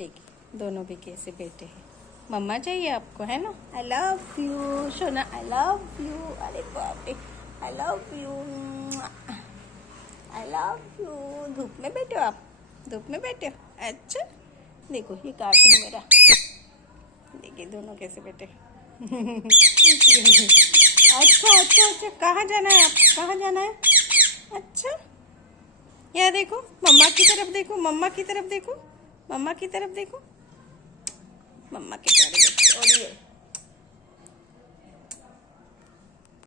देखिए दोनों भी कैसे बैठे हैं। मम्मा चाहिए आपको, है ना? आई लव यू सोना, आई लव यू। अरे बाप रे, I love you, I love you. धूप में बैठे हो आप? धूप में बैठे हो? अच्छा, देखो ये कार्टून मेरा, देखिए दोनों कैसे बैठे। अच्छा अच्छा अच्छा, कहाँ जाना है आप? कहाँ जाना है? अच्छा, यहाँ देखो, मम्मा की तरफ देखो, मम्मा की तरफ देखो, मम्मा की तरफ देखो, मम्मा की तरफ देखो। और ये